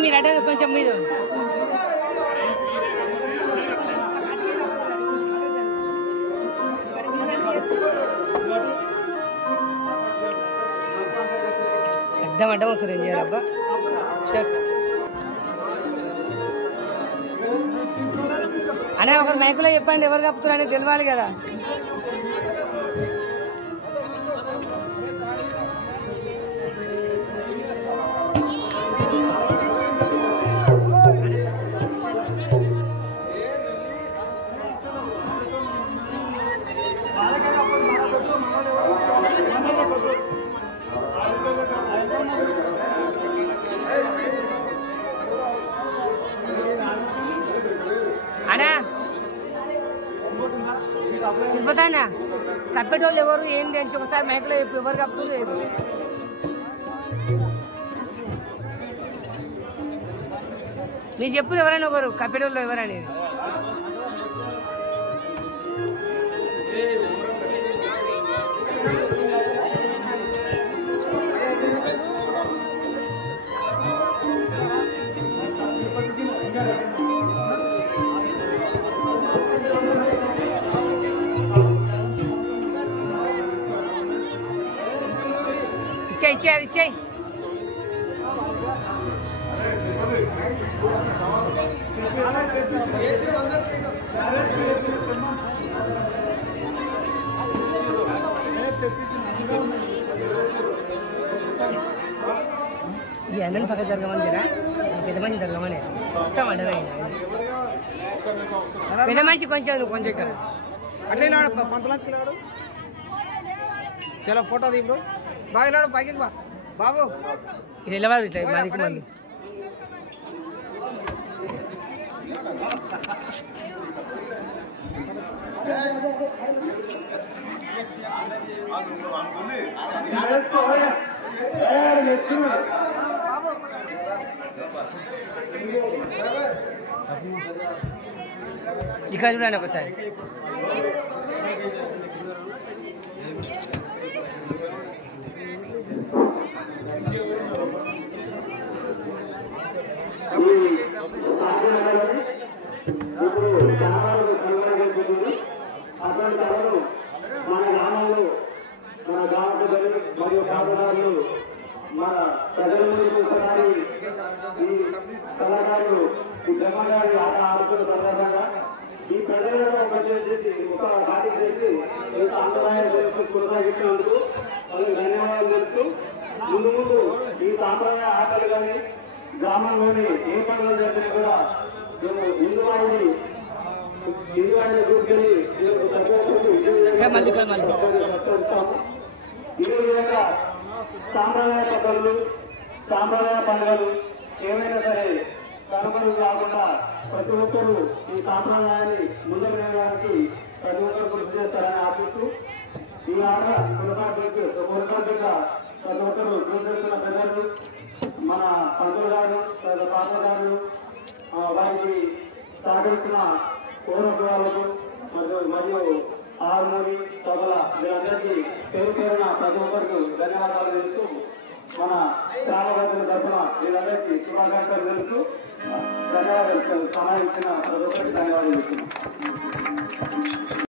మీరు అటే కొంచెం మీరు అడ్డం వస్తారు ఏం చేయాలబ్బా షర్ట్ అనే ఒకరు మైకులో చెప్పండి ఎవరు కప్పుతున్నారని తెలియాలి కదా. అనా చెప్పతానా కప్పేటోళ్ళు ఎవరు ఏం తెలిసి ఒకసారి మైకులో ఎవరు కప్పుతున్నారు మీరు చెప్పు ఎవరైనా ఒకరు కప్పేటోళ్ళు ఎవరనేది. ఇచ్చేయి ఈ అన్నని పక్క జరగమని జరా పెద్ద మనిషి జరగమని మొత్తం అడగైనా పెద్ద మనిషి కొంచెం కదా అట్లే పంతలాడు చలో ఫోటో తీడు బాగా పైకి బాబు ఇది వెళ్ళవారు ఇట్లా మాదికి మళ్ళీ ఇక్కడ చూడండి ఒకసారి. మన గ్రామంలో మన గ్రామ ప్రజలు మరియు కాపదారులు మన ప్రజల ముందుకు ఒకసారి ఈ కళాకారులు ఈ బ్రహ్మగారి ఆట ఆడుతున్న సందర్భంగా ఈ ప్రజలలో ఒక పార్టీ చేసి సాంప్రదాయాలు కొనసాగిస్తున్నందుకు వాళ్ళకి ధన్యవాదాలు తెలుపుతూ ముందు ఈ సాంప్రదాయ ఆటలు కానీ గ్రామంలోని ఏ పనులు జరిగినా కూడా మేము హిందూ ఆయన కూర్చొని ఇదే విధంగా సాంప్రదాయ పద్ధతులు సాంప్రదాయ పండుగలు ఏమైనా సరే కనుమరుగు కాకుండా ప్రతి ఒక్కరూ ఈ సాంప్రదాయాన్ని ముందుకు వేయడానికి ప్రతి ఒక్కరు కృషి చేస్తారని ఆశిస్తూ ఈ ఆట కొనసాగుగా ప్రతి ఒక్కరు కృషి చేస్తున్న ప్రజలు మన పంతులు గారు పాత్రదారులు వారికి సహకరిస్తున్న పౌరకులకు మరియు హార్మోని తబల వీరందరికీ పేరున ప్రతి ఒక్కరికి ధన్యవాదాలు తెలుస్తూ మన గ్రామపంచాయతీ తరఫున వీరందరికీ శుభాకాంక్షలు తెలుస్తూ ధన్యవాదాలు సమయం ఇచ్చిన ప్రతి ఒక్కరికి ధన్యవాదాలు తెలుస్తున్నాం.